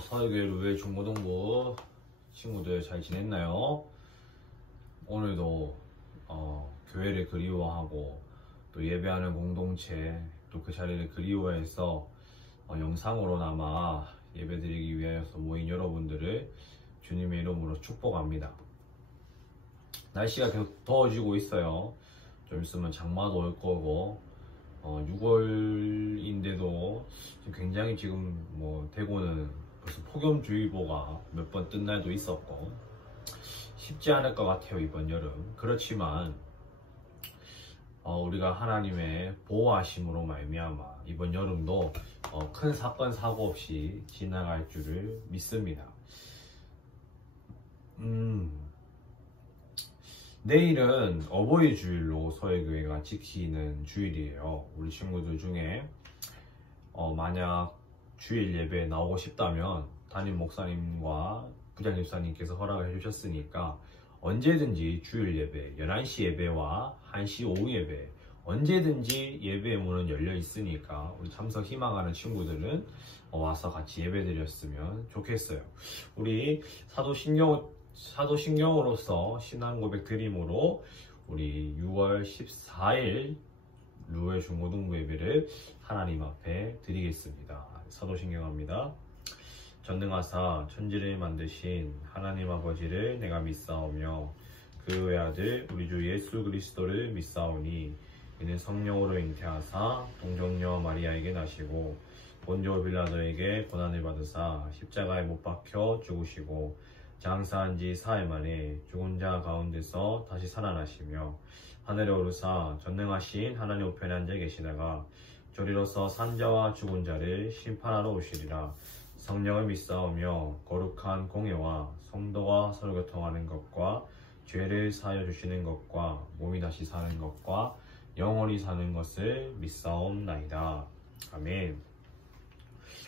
서해교회 루에 중고등부 친구들 잘 지냈나요? 오늘도 교회를 그리워하고 또 예배하는 공동체 또 그 자리를 그리워해서 영상으로나마 예배드리기 위하여서 모인 여러분들을 주님의 이름으로 축복합니다. 날씨가 계속 더워지고 있어요. 좀 있으면 장마도 올 거고 6월인데도 굉장히 지금 대구는 벌써 폭염주의보가 몇 번 뜬 날도 있었고 쉽지 않을 것 같아요, 이번 여름. 그렇지만 우리가 하나님의 보호하심으로 말미암아 이번 여름도 큰 사건 사고 없이 지나갈 줄을 믿습니다. 내일은 어버이 주일로 서해교회가 지키는 주일이에요. 우리 친구들 중에 만약 주일 예배에 나오고 싶다면 담임 목사님과 부장 집사님께서 허락을 해주셨으니까 언제든지 주일 예배, 11시 예배와 1시 오후 예배 언제든지 예배의 문은 열려 있으니까 우리 참석 희망하는 친구들은 와서 같이 예배 드렸으면 좋겠어요. 우리 사도신경으로서 신앙 고백 드림으로 우리 6월 14일 루에 중고등부 예배를 하나님 앞에 드리겠습니다. 사도신경합니다. 전능하사 천지를 만드신 하나님 아버지를 내가 믿사오며 그 외아들 우리 주 예수 그리스도를 믿사오니 이는 성령으로 잉태하사 동정녀 마리아에게 나시고 본조 빌라도에게 고난을 받으사 십자가에 못 박혀 죽으시고 장사한 지 사흘 만에 죽은 자 가운데서 다시 살아나시며 하늘에 오르사 전능하신 하나님 우편에 앉아 계시다가 저리로서 산자와 죽은 자를 심판하러 오시리라. 성령을 믿사오며 거룩한 공예와 성도가 서로 교통하는 것과 죄를 사하여 주시는 것과 몸이 다시 사는 것과 영원히 사는 것을 믿사옵나이다. 아멘.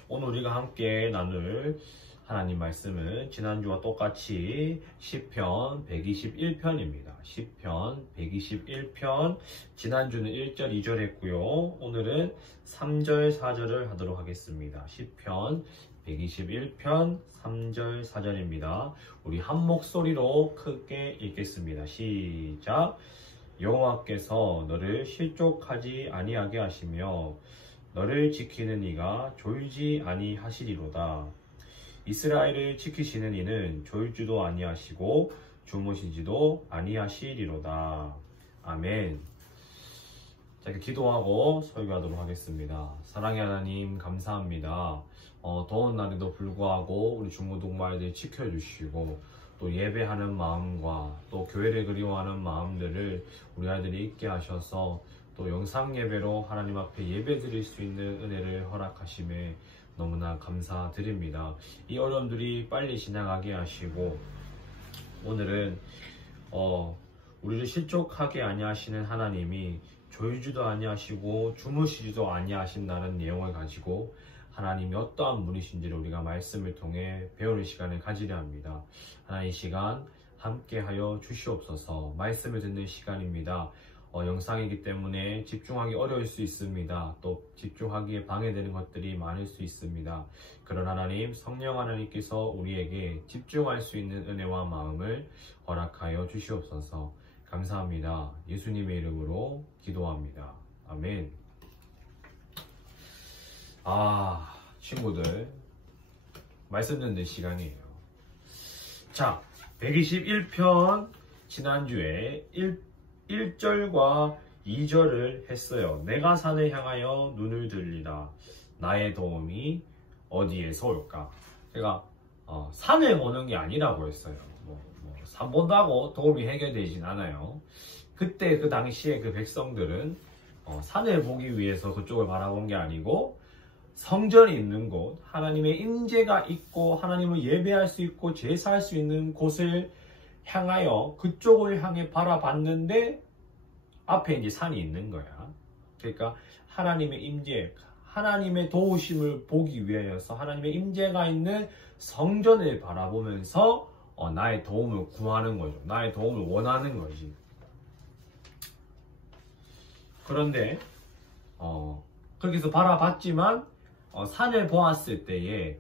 오늘 우리가 함께 나눌 하나님 말씀은 지난주와 똑같이 시편 121편입니다. 시편 121편, 지난주는 1절, 2절 했고요. 오늘은 3절, 4절을 하도록 하겠습니다. 시편 121편 3절, 4절입니다. 우리 한 목소리로 크게 읽겠습니다. 시작. 여호와께서 너를 실족하지 아니하게 하시며 너를 지키는 이가 졸지 아니하시리로다. 이스라엘을 지키시는 이는 졸지도 아니하시고 주무시지도 아니하시리로다. 아멘. 자, 이렇게 기도하고 설교하도록 하겠습니다. 사랑의 하나님 감사합니다. 더운 날에도 불구하고 우리 중고등부 아이들 지켜주시고 또 예배하는 마음과 또 교회를 그리워하는 마음들을 우리 아이들이 있게 하셔서 또 영상 예배로 하나님 앞에 예배 드릴 수 있는 은혜를 허락하심에 너무나 감사드립니다. 이 어려움들이 빨리 지나가게 하시고 오늘은 우리를 실족하게 아니하시는 하나님이 졸지도 아니하시고 주무시지도 아니하신다는 내용을 가지고 하나님이 어떠한 분이신지를 우리가 말씀을 통해 배우는 시간을 가지려 합니다. 하나님, 이 시간 함께하여 주시옵소서. 말씀을 듣는 시간입니다. 영상이기 때문에 집중하기 어려울 수 있습니다. 또 집중하기에 방해되는 것들이 많을 수 있습니다. 그런 하나님, 성령 하나님께서 우리에게 집중할 수 있는 은혜와 마음을 허락하여 주시옵소서. 감사합니다. 예수님의 이름으로 기도합니다. 아멘. 친구들, 말씀 듣는 시간이에요. 자, 121편 지난주에 1절과 2절을 했어요. 내가 산을 향하여 눈을 들리라. 나의 도움이 어디에서 올까? 제가 산을 보는 게 아니라고 했어요. 산 본다고 도움이 해결되진 않아요. 그때 그 당시에 그 백성들은 산을 보기 위해서 그쪽을 바라본 게 아니고 성전이 있는 곳, 하나님의 임재가 있고 하나님을 예배할 수 있고 제사할 수 있는 곳을 향하여 그쪽을 향해 바라봤는데 앞에 이제 산이 있는 거야. 그러니까 하나님의 임재, 하나님의 도우심을 보기 위하여서 하나님의 임재가 있는 성전을 바라보면서 나의 도움을 구하는 거죠. 나의 도움을 원하는 거지. 그런데 그렇게 해서 바라봤지만 산을 보았을 때에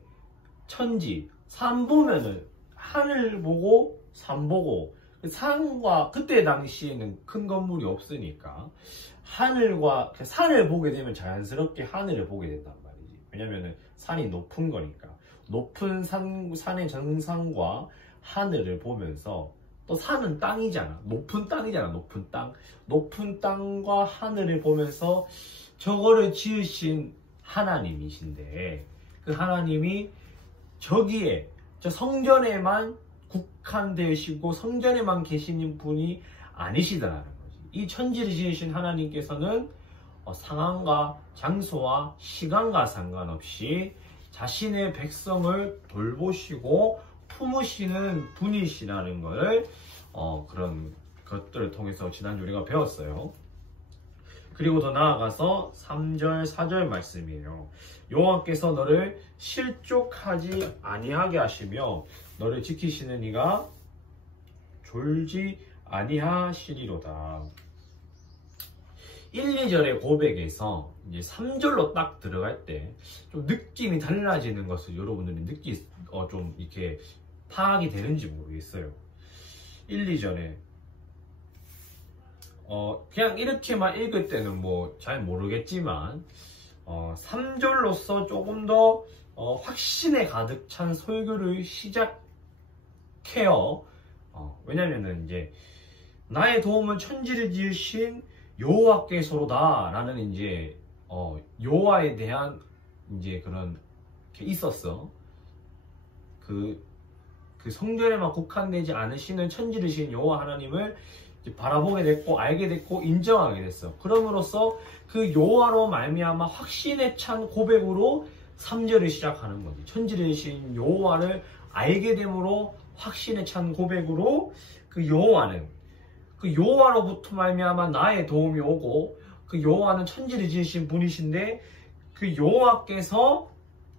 천지, 산 보면은 하늘 보고 산 보고, 산과 그때 당시에는 큰 건물이 없으니까 하늘과 산을 보게 되면 자연스럽게 하늘을 보게 된단 말이지. 왜냐면은 산이 높은 거니까. 높은 산의 정상과 하늘을 보면서, 또 산은 땅이잖아. 높은 땅이잖아. 높은 땅. 높은 땅과 하늘을 보면서 저거를 지으신 하나님이신데, 그 하나님이 저기에, 저 성전에만 국한되시고 성전에만 계시는 분이 아니시더라는 거지. 이 천지를 지으신 하나님께서는 상황과 장소와 시간과 상관없이 자신의 백성을 돌보시고 품으시는 분이시라는 걸 그런 것들을 통해서 지난주 우리가 배웠어요. 그리고 더 나아가서 3절 4절 말씀이에요. 여호와께서 너를 실족하지 아니하게 하시며 너를 지키시는 이가 졸지 아니하시리로다. 1, 2절의 고백에서 이제 3절로 딱 들어갈 때 좀 느낌이 달라지는 것을 여러분들이 좀 이렇게 파악이 되는지 모르겠어요. 1, 2절에 그냥 이렇게만 읽을 때는 뭐 잘 모르겠지만 3절로서 조금 더 확신에 가득 찬 설교를 시작해요. 왜냐면은 이제 나의 도움은 천지를 지으신 여호와께서로다 라는 이제 여호와에 대한 이제 그런 게 있었어. 그 성전에만 국한되지 않으시는 천지를 지으신 여호와 하나님을 바라보게 됐고 알게 됐고 인정하게 됐어. 그럼으로써 그 여호와로 말미암아 확신에 찬 고백으로 3절을 시작하는 거지. 천지를 지으신 여호와를 알게 됨으로 확신에 찬 고백으로 그 여호와로부터 말미암아 나의 도움이 오고, 그 여호와는 천지를 지으신 분이신데 그 여호와께서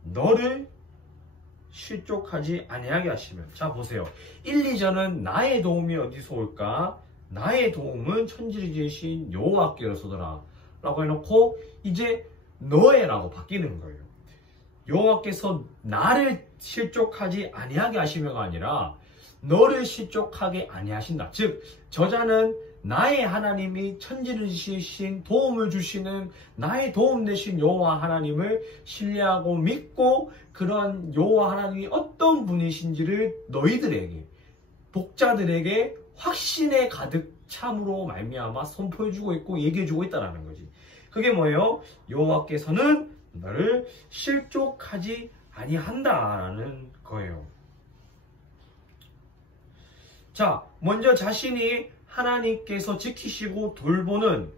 너를 실족하지 아니하게 하시면, 자 보세요. 1, 2절은 나의 도움이 어디서 올까? 나의 도움은 천지를 지으신 여호와께로서더라 라고 해놓고 이제 너의라고 바뀌는 거예요. 여호와께서 나를 실족하지 아니하게 하시며가 아니라 너를 실족하게 아니하신다. 즉 저자는 나의 하나님이 천지를 지으신 도움을 주시는 나의 도움 되신 여호와 하나님을 신뢰하고 믿고 그런 여호와 하나님이 어떤 분이신지를 너희들에게, 독자들에게 확신에 가득 참으로 말미암아 선포해주고 있고 얘기해주고 있다는 거지. 그게 뭐예요? 여호와께서는 너를 실족하지 아니한다라는 거예요. 자, 먼저 자신이 하나님께서 지키시고 돌보는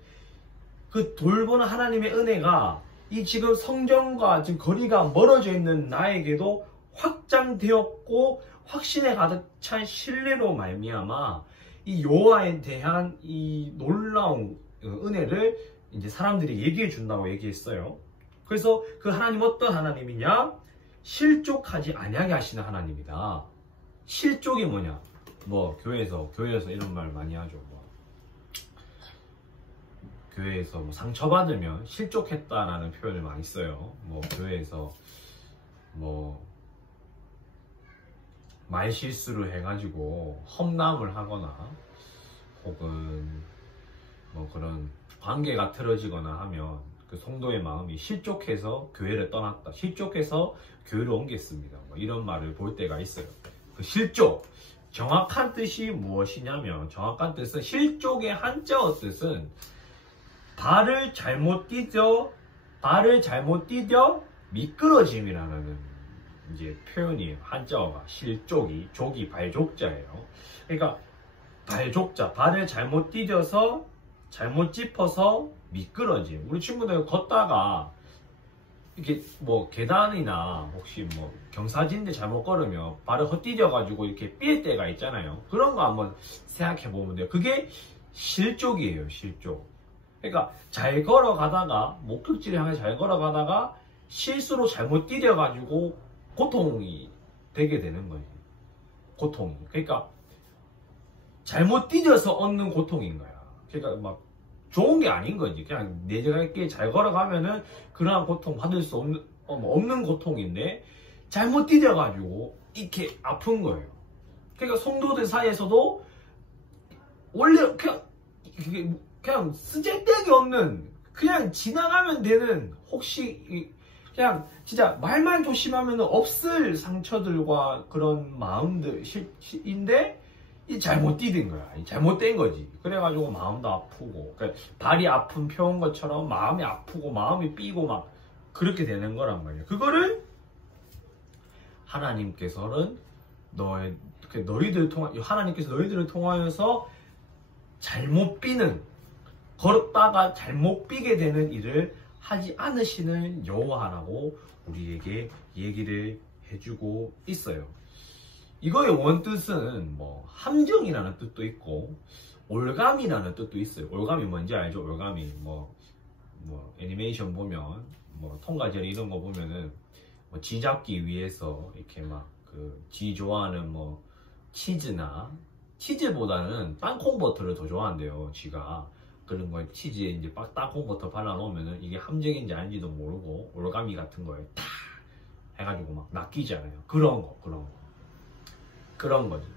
그 돌보는 하나님의 은혜가 이 지금 성전과 지금 거리가 멀어져 있는 나에게도 확장되었고 확신에 가득 찬 신뢰로 말미암아 이 여호와에 대한 이 놀라운 은혜를 이제 사람들이 얘기해 준다고 얘기했어요. 그래서 그 하나님 어떤 하나님이냐? 실족하지 아니하게 하시는 하나님이다. 실족이 뭐냐? 뭐 교회에서 이런 말 많이 하죠. 뭐 교회에서 뭐 상처받으면 실족했다라는 표현을 많이 써요. 뭐 교회에서 뭐 말실수를 해가지고 험담을 하거나 혹은 뭐 그런 관계가 틀어지거나 하면 그 성도의 마음이 실족해서 교회를 떠났다, 실족해서 교회를 옮겼습니다, 뭐 이런 말을 볼 때가 있어요. 그 실족, 정확한 뜻이 무엇이냐면, 정확한 뜻은 실족의 한자어 뜻은 발을 잘못 디뎌 미끄러짐이라는 이제 표현이에요. 한자어가 실족이, 족이 발족자예요. 그러니까 발족자, 발을 잘못 디뎌서 잘못 짚어서 미끄러짐. 우리 친구들 걷다가 이렇게 뭐 계단이나 혹시 뭐 경사진데 잘못 걸으면 발을 헛디뎌 가지고 이렇게 삘 때가 있잖아요. 그런 거 한번 생각해 보면 돼요. 그게 실족이에요. 실족. 그러니까 잘 걸어가다가, 목적지를 향해 잘 걸어가다가 실수로 잘못 디뎌 가지고 고통이 되게 되는 거예요. 고통. 그러니까 잘못 디뎌서 얻는 고통인 거야. 그러니까 막 좋은 게 아닌 거지. 그냥 내가 이렇게 잘 걸어가면은 그러한 고통 받을 수 없는 고통인데, 잘못 디뎌가지고 이렇게 아픈 거예요. 그러니까 성도들 사이에서도 원래 그냥 쓰잘데기 없는, 그냥 지나가면 되는, 혹시 그냥 진짜 말만 조심하면 없을 상처들과 그런 마음들인데 잘못 디딘 거야. 잘못된 거지. 그래가지고 마음도 아프고, 그러니까 발이 아픈 표현 것처럼 마음이 아프고 마음이 삐고 막 그렇게 되는 거란 말이야. 그거를 하나님께서는 하나님께서 너희들을 통하여서 잘못 삐는, 걸었다가 잘못 삐게 되는 일을 하지 않으시는 여호와라고 우리에게 얘기를 해주고 있어요. 이거의 원뜻은 뭐 함정이라는 뜻도 있고 올감이라는 뜻도 있어요. 올감이 뭔지 알죠? 올감이 뭐 애니메이션 보면 뭐 통과제리 이런 거 보면은 뭐 지 잡기 위해서 이렇게 막 지 좋아하는 뭐 치즈보다는 땅콩버터를 더 좋아한대요. 지가. 그런 거에 치즈에 이제 땅콩버터 발라놓으면은 이게 함정인지 아닌지도 모르고 올가미 같은 거에 탁 해가지고 막 낚이잖아요. 그런 거지.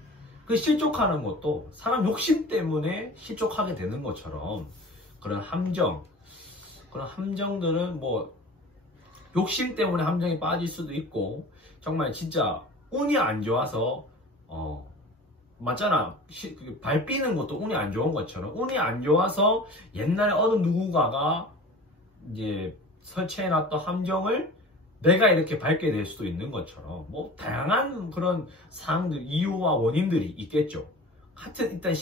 그 실족하는 것도 사람 욕심 때문에 실족하게 되는 것처럼 그런 함정들은 뭐 욕심 때문에 함정이 빠질 수도 있고, 정말 진짜 운이 안 좋아서 맞잖아. 발 삐는 것도 운이 안 좋은 것처럼, 운이 안 좋아서 옛날에 어느 누군가가 이제 설치해놨던 함정을 내가 이렇게 밟게 될 수도 있는 것처럼, 뭐 다양한 그런 상황들, 이유와 원인들이 있겠죠. 하여튼 일단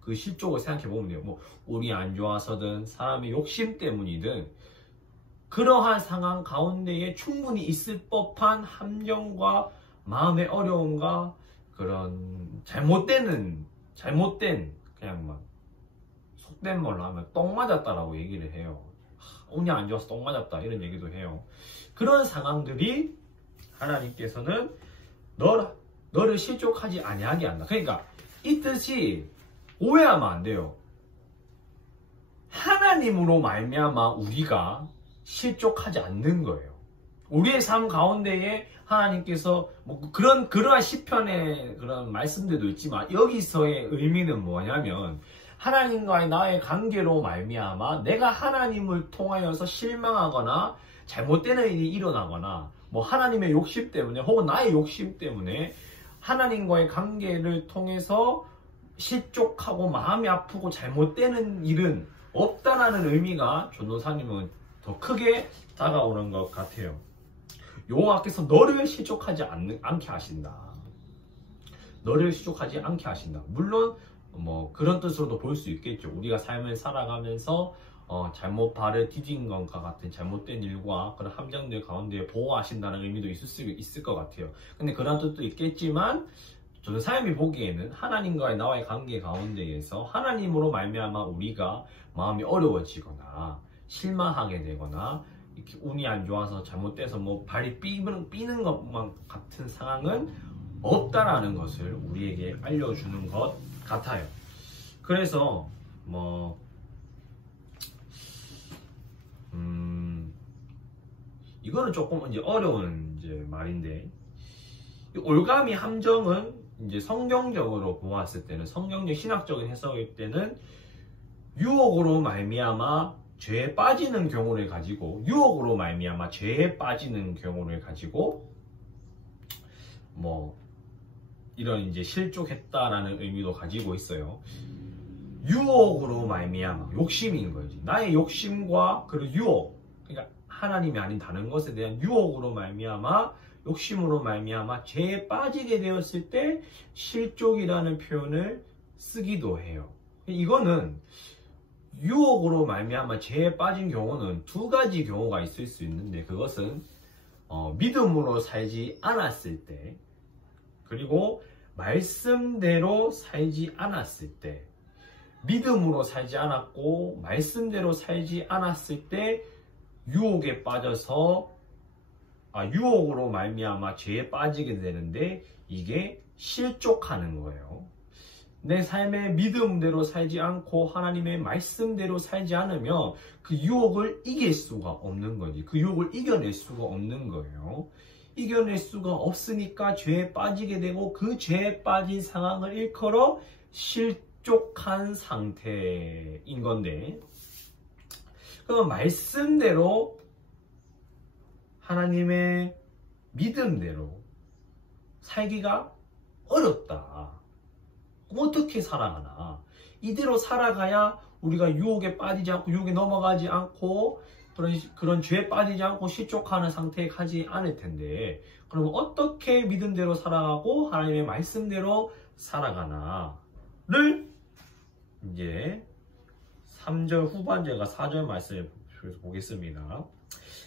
그 실족을 생각해 보면 돼요. 뭐 운이 안 좋아서든 사람의 욕심 때문이든 그러한 상황 가운데에 충분히 있을 법한 함정과 마음의 어려움과 그런 잘못된 그냥 막 속된 말로 하면 똥 맞았다라고 얘기를 해요. 운이 안 좋아서 똥 맞았다 이런 얘기도 해요. 그런 상황들이 하나님께서는 너를 실족하지 아니하게 한다. 그러니까 이 뜻이 오해하면 안 돼요. 하나님으로 말미암아 우리가 실족하지 않는 거예요. 우리의 삶 가운데에 하나님께서 뭐 그러한 시편의 그런 말씀들도 있지만, 여기서의 의미는 뭐냐면 하나님과의 나의 관계로 말미암아 내가 하나님을 통하여서 실망하거나 잘못되는 일이 일어나거나 뭐 하나님의 욕심 때문에 혹은 나의 욕심 때문에 하나님과의 관계를 통해서 실족하고 마음이 아프고 잘못되는 일은 없다라는 의미가 전도사님은 더 크게 다가오는 것 같아요. 여호와께서 너를 실족하지 않게 하신다. 너를 실족하지 않게 하신다. 물론 뭐 그런 뜻으로도 볼 수 있겠죠. 우리가 삶을 살아가면서 잘못 발을 디딘 것과 같은 잘못된 일과 그런 함정들 가운데 보호하신다는 의미도 있을 것 같아요. 근데 그런 뜻도 있겠지만, 저는 삶이 보기에는 하나님과의 나와의 관계 가운데에서 하나님으로 말미암아 우리가 마음이 어려워지거나 실망하게 되거나 이렇게 운이 안 좋아서 잘못돼서 뭐 발이 삐는 것만 같은 상황은 없다라는 것을 우리에게 알려주는 것 같아요. 그래서 뭐 이거는 조금 이제 어려운 이제 말인데, 올가미 함정은 이제 성경적으로 보았을 때는, 성경적 신학적인 해석일 때는 유혹으로 말미암아 죄에 빠지는 경우를 가지고, 유혹으로 말미암아 죄에 빠지는 경우를 가지고 뭐 이런 이제 실족했다라는 의미도 가지고 있어요. 유혹으로 말미암아, 욕심인 거지. 나의 욕심과 그리고 유혹, 그러니까 하나님이 아닌 다른 것에 대한 유혹으로 말미암아, 욕심으로 말미암아 죄에 빠지게 되었을 때 실족이라는 표현을 쓰기도 해요. 이거는 유혹으로 말미암아 죄에 빠진 경우는 두 가지 경우가 있을 수 있는데, 그것은 믿음으로 살지 않았을 때, 그리고 말씀대로 살지 않았을 때. 믿음으로 살지 않았고 말씀대로 살지 않았을 때 유혹에 빠져서 유혹으로 말미암아 죄에 빠지게 되는데, 이게 실족하는 거예요. 내 삶의 믿음대로 살지 않고 하나님의 말씀대로 살지 않으면 그 유혹을 이길 수가 없는 거지. 그 유혹을 이겨낼 수가 없는 거예요. 이겨낼 수가 없으니까 죄에 빠지게 되고 그 죄에 빠진 상황을 일컬어 실족한 상태인 건데, 그럼 말씀대로 하나님의 믿음대로 살기가 어렵다. 어떻게 살아가나? 이대로 살아가야 우리가 유혹에 빠지지 않고 유혹에 넘어가지 않고 그런 죄에 빠지지 않고 실족하는 상태에 가지 않을 텐데, 그럼 어떻게 믿음대로 살아가고 하나님의 말씀대로 살아가나를 이제 3절 후반절과 4절 말씀을 보겠습니다.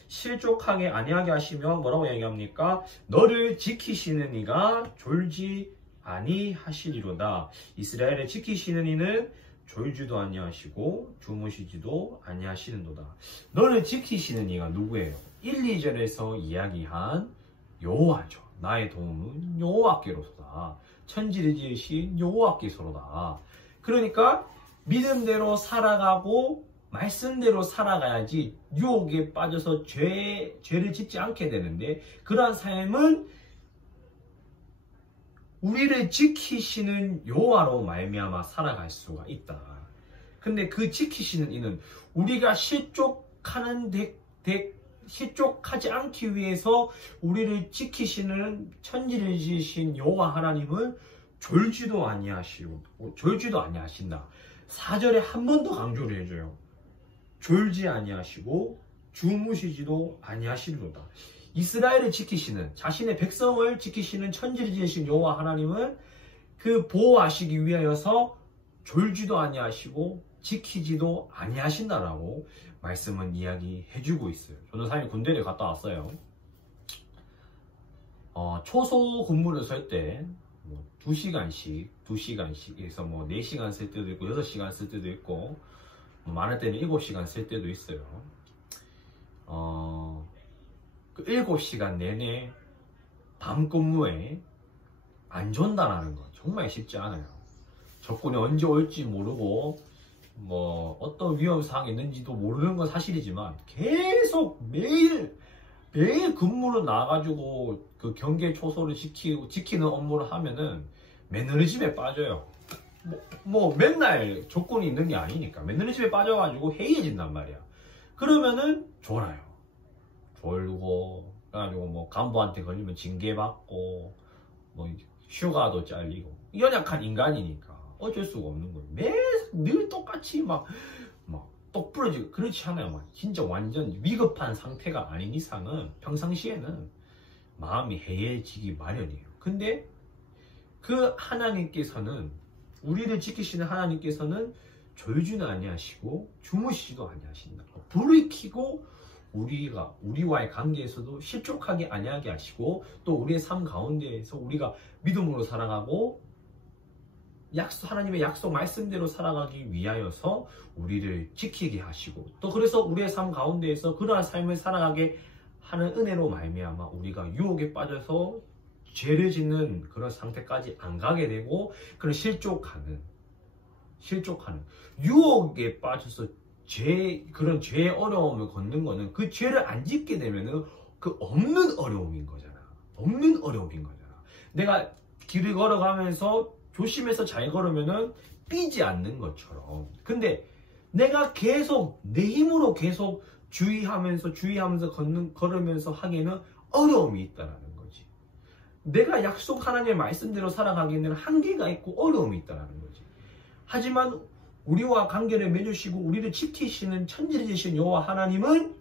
실족하게 아니하게 하시며 뭐라고 얘기합니까? 너를 지키시는 이가 졸지 아니하시리로다. 이스라엘을 지키시는 이는 졸지도 아니하시고 주무시지도 아니하시는도다. 너를 지키시는 이가 누구예요? 1, 2절에서 이야기한 여호와죠. 나의 도움은 여호와께로다. 천지를 지으신 여호와께서로다. 그러니까 믿음대로 살아가고 말씀대로 살아가야지 유혹에 빠져서 죄를 짓지 않게 되는데, 그러한 삶은 우리를 지키시는 여호와로 말미암아 살아갈 수가 있다. 근데 그 지키시는 이는 우리가 실족하지 않기 위해서 우리를 지키시는 천지를 지으신 여호와 하나님은 졸지도 아니하신다. 4절에 한 번 더 강조를 해줘요. 졸지 아니하시고 주무시지도 아니하시리로다. 이스라엘을 지키시는, 자신의 백성을 지키시는 천지를 지으신 여호와 하나님은 그 보호하시기 위하여서 졸지도 아니하시고 지키지도 아니하신다라고 말씀은 이야기해주고 있어요. 저는 사실 군대를 갔다 왔어요. 초소 근무를 설 때 2시간씩에서 4시간 쓸 때도 있고 6시간 쓸 때도 있고 많을 때는 7시간 쓸 때도 있어요. 그 7시간 내내 밤 근무에 안 존다라는 건 정말 쉽지 않아요. 적군이 언제 올지 모르고 어떤 위험 사항이 있는지도 모르는 건 사실이지만 계속 매일 근무를 나가지고 그 경계 초소를 지키는 업무를 하면은 매너리즘에 빠져요. 맨날 조건이 있는 게 아니니까 매너리즘에 빠져가지고 해이해진단 말이야. 그러면은 졸아요. 졸고, 그래가지고 간부한테 걸리면 징계받고, 휴가도 잘리고. 연약한 인간이니까 어쩔 수가 없는 거예요. 늘 똑같이 똑 부러지고 그렇지 않아요. 진짜 완전 위급한 상태가 아닌 이상은 평상시에는 마음이 해이해지기 마련이에요. 근데 그 하나님께서는, 우리를 지키시는 하나님께서는 졸지는 아니하시고 주무시지도 아니하신다. 불을 켜고 우리와의 관계에서도 실족하게 아니하게 하시고, 또 우리의 삶 가운데에서 우리가 믿음으로 살아가고 하나님의 약속 말씀대로 살아가기 위하여서 우리를 지키게 하시고, 또 그래서 우리의 삶 가운데에서 그러한 삶을 살아가게 하는 은혜로 말미암아 우리가 유혹에 빠져서 죄를 짓는 그런 상태까지 안 가게 되고, 그런 실족하는 유혹에 빠져서 그런 죄의 어려움을 걷는 거는, 그 죄를 안 짓게 되면은 그 없는 어려움인 거잖아. 내가 길을 걸어가면서 조심해서 잘 걸으면은 삐지 않는 것처럼. 근데 내가 계속 내 힘으로 계속 주의하면서 걸으면서 하기에는 어려움이 있다라는 거지. 내가 약속 하나님의 말씀대로 살아가기에는 한계가 있고 어려움이 있다라는 거지. 하지만 우리와 관계를 맺으시고 우리를 지키시는 천지를 지으신 여호와 하나님은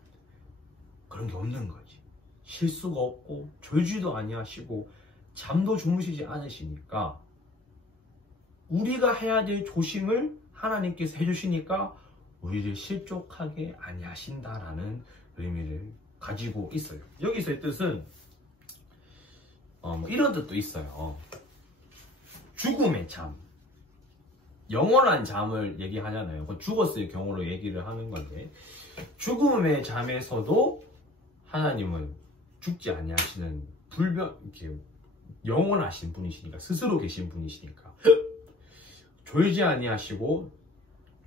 그런 게 없는 거지. 실수가 없고 졸지도 아니하시고 잠도 주무시지 않으시니까 우리가 해야 될 조심을 하나님께서 해주시니까 우리를 실족하게 아니하신다라는 의미를 가지고 있어요. 여기서의 뜻은 이런 뜻도 있어요. 죽음의 잠, 영원한 잠을 얘기하잖아요. 죽었을 경우로 얘기를 하는 건데, 죽음의 잠에서도 하나님은 죽지 아니하시는 이렇게 영원하신 분이시니까, 스스로 계신 분이시니까 졸지 아니하시고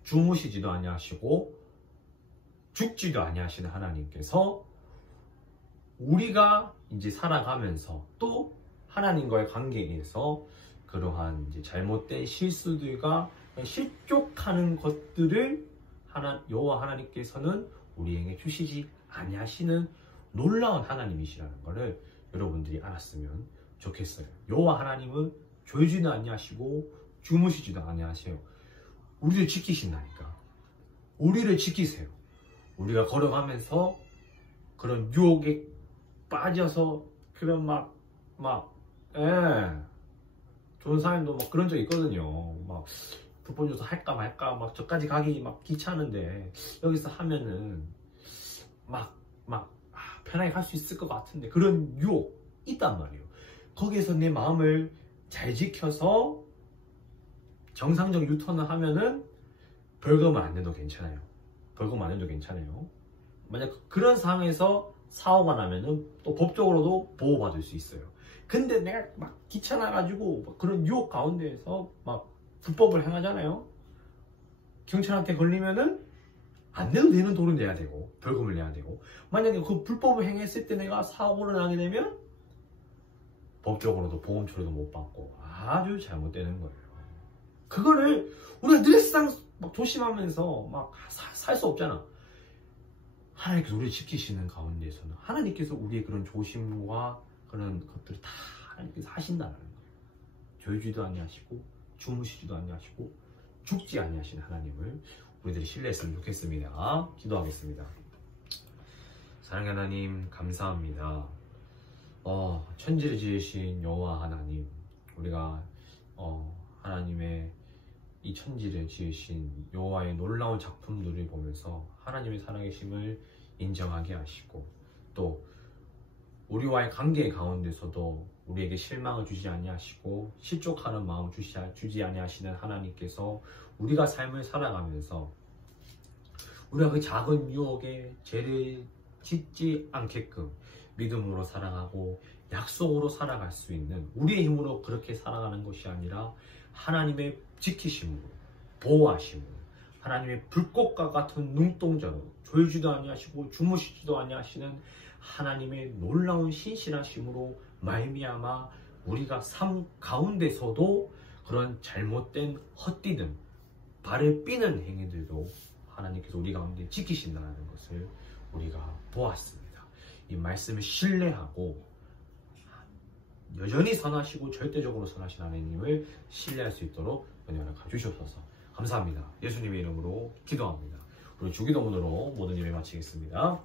주무시지도 아니하시고 죽지도 아니하시는 하나님께서 우리가 이제 살아가면서 또 하나님과의 관계에서 그러한 이제 잘못된 실수들과 실족하는 것들을 여호와 하나님께서는 우리에게 주시지 아니하시는 놀라운 하나님이시라는 것을 여러분들이 알았으면 좋겠어요. 여호와 하나님은 졸지도 아니하시고 주무시지도 아니하세요. 우리를 지키신다니까. 우리를 지키세요. 우리가 걸어가면서 그런 유혹에 빠져서 그런 좋은 사람도 막 그런 적 있거든요. 막 불법 조사 할까 말까 막 저까지 가기 막 귀찮은데 여기서 하면은 편하게 갈 수 있을 것 같은데 그런 유혹 있단 말이에요. 거기에서 내 마음을 잘 지켜서 정상적 유턴을 하면은 벌금 안 내도 괜찮아요. 벌금 안 내도 괜찮아요. 만약 그런 상황에서 사고가 나면은 또 법적으로도 보호받을 수 있어요. 근데 내가 막 귀찮아가지고 막 그런 유혹 가운데에서 막 불법을 행하잖아요. 경찰한테 걸리면은 안 내도 되는 돈을 내야 되고 벌금을 내야 되고, 만약에 그 불법을 행했을 때 내가 사고를 나게 되면 법적으로도 보험 처리도 못 받고 아주 잘못되는 거예요. 그거를 우리가 늘상 막 조심하면서 막 살 수 없잖아. 하나님께서 우리를 지키시는 가운데에서는 하나님께서 우리의 그런 조심과 그런 것들을 다 하나님께서 하신다는 거예요. 졸지도 아니하시고 주무시지도 아니하시고 죽지 아니하시는 하나님을 우리들이 신뢰했으면 좋겠습니다. 기도하겠습니다. 사랑하는 하나님 감사합니다. 천지를 지으신 여호와 하나님, 우리가 하나님의 이 천지를 지으신 여호와의 놀라운 작품들을 보면서 하나님의 살아계심을 인정하게 하시고, 또 우리와의 관계 가운데서도 우리에게 실망을 주지 아니하시고 실족하는 마음을 주지 아니하시는 하나님께서 우리가 삶을 살아가면서 우리가 그 작은 유혹에 죄를 짓지 않게끔 믿음으로 살아가고 약속으로 살아갈 수 있는, 우리의 힘으로 그렇게 살아가는 것이 아니라 하나님의 지키심으로, 보호하심으로, 하나님의 불꽃과 같은 눈동자로 졸지도 아니하시고 주무시지도 아니하시는 하나님의 놀라운 신실하심으로 말미암아 우리가 삶 가운데서도 그런 잘못된 헛디듬, 발을 삐는 행위들도 하나님께서 우리 가운데 지키신다는 것을 우리가 보았습니다. 이 말씀을 신뢰하고 여전히 선하시고 절대적으로 선하신 하나님을 신뢰할 수 있도록 은혜를 주시옵소서. 감사합니다. 예수님의 이름으로 기도합니다. 우리 주기도문으로 모든 예배 마치겠습니다.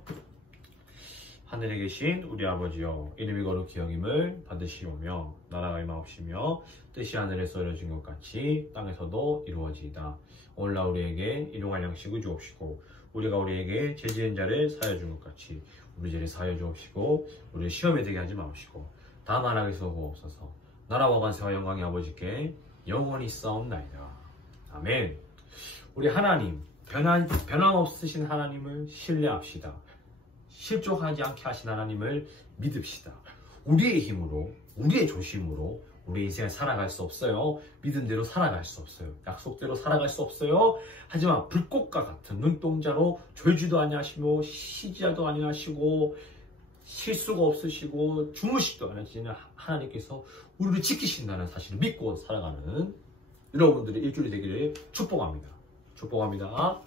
하늘에 계신 우리 아버지여, 이름이 거룩히 여김을 받으시오며 나라가 임하옵시며 뜻이 하늘에서 이루어진 것 같이 땅에서도 이루어지이다. 오늘날 우리에게 일용할 양식을 주옵시고 우리가 우리에게 죄 지은 자를 사하여 준 것 같이 우리 죄를 사하여 주옵시고 우리를 시험에 들게 하지 마옵시고 다만 악에서 구하옵소서. 나라와 관세와 영광이 아버지께 영원히 싸움나이다. 아멘. 우리 하나님, 변함없으신 하나님을 신뢰합시다. 실족하지 않게 하신 하나님을 믿읍시다. 우리의 힘으로, 우리의 조심으로 우리 인생을 살아갈 수 없어요. 믿음대로 살아갈 수 없어요. 약속대로 살아갈 수 없어요. 하지만 불꽃과 같은 눈동자로 졸지도 아니하시고 시지도 아니하시고 실수가 없으시고 주무시지도 않으시는 하나님께서 우리를 지키신다는 사실을 믿고 살아가는 여러분들의 일주일이 되기를 축복합니다. 축복합니다.